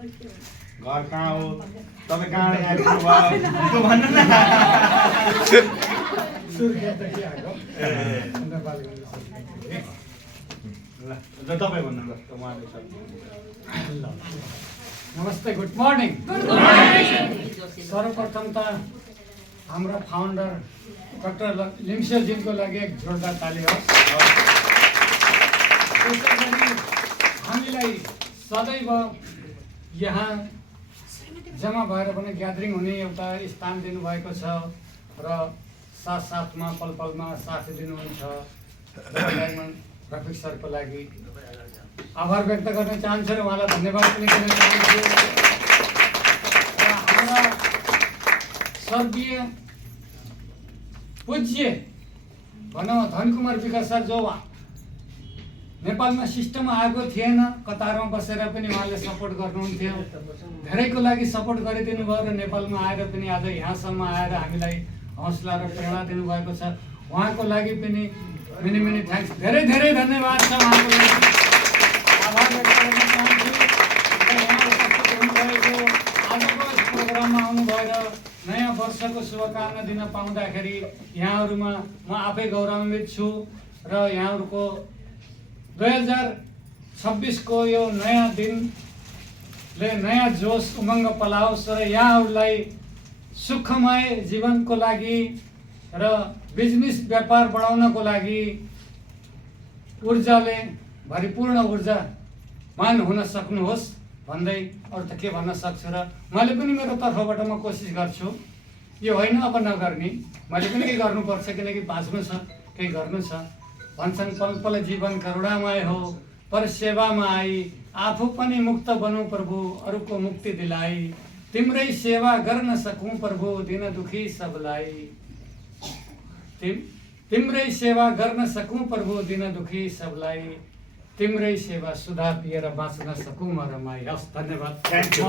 घर कहाँ हो तपाईँ कहाँबाट आइपुग्नु भयो त्यो भन्नु न सुर्खेतदेखि आएको ल तपाईँ भन्नु ल उहाँले नमस्ते, गुड मर्निङ। सर्वप्रथम त हाम्रो फाउन्डर डाक्टर लिम्सेलजीको लागि एक जोरदार ताली होस्। त्यसै गरी हामीलाई सदैव यहाँ जम्मा भएर पनि ग्यादरिङ हुने एउटा स्थान दिनुभएको छ र साथसाथमा पलपलमा साथ दिनुहुन्छ डायमन्ड रफिक सरको लागि आभार व्यक्त गर्न चाहन्छु र उहाँलाई धन्यवाद पनि दिन चाहन्छु। र हाम्रा स्वर्गीय पूज्य भनौँ धनकुमार विकास सर जो नेपालमा सिस्टममा आएको थिएन, कतारमा बसेर पनि उहाँले सपोर्ट गर्नुहुन्थ्यो, धेरैको लागि सपोर्ट गरिदिनु भयो र नेपालमा आएर पनि आज यहाँसम्म आएर हामीलाई हौसला र प्रेरणा दिनुभएको छ। उहाँको लागि पनि मेनी मेनी थ्याङ्क्स, धेरै धेरै धन्यवाद छ उहाँको लागि। आभार व्यक्त गर्न चाहन्छु। उहाँ उपस्थित हुनुभएको आजको यस प्रोग्राममा आउनु भएर नयाँ वर्षको शुभकामना दिन पाउँदाखेरि यहाँहरूमा म आफै गौरवान्वित छु र यहाँहरूको 2026 को यो नयाँ दिनले नयाँ जोस उमङ्ग पलाओस् र यहाँहरूलाई सुखमय जीवनको लागि र बिजनेस व्यापार बढाउनको लागि ऊर्जाले भरिपूर्ण ऊर्जामान हुन सक्नुहोस् भन्दै अरू त के भन्न सक्छु र मैले पनि मेरो तर्फबाट म कोसिस गर्छु। यो होइन अब नगर्ने, मैले पनि केही गर्नुपर्छ किनकि बाँच्नु छ, केही गर्नु छ। भन्छन् पल पल जीवन करुणामय हो, पर सेवामा आई आफू पनि मुक्त बनौँ प्रभु, अरूको मुक्ति दिलाई। तिम्रै सेवा गर्न सकूँ प्रभु, दिन दुखी सबलाई। तिम्रै सेवा गर्न सकूँ प्रभु, दिन दुखी सबलाई। तिम्रै सेवा सुधा पिएर बाँच्न सकूँ म रमाई। हस्, धन्यवाद। Thank you.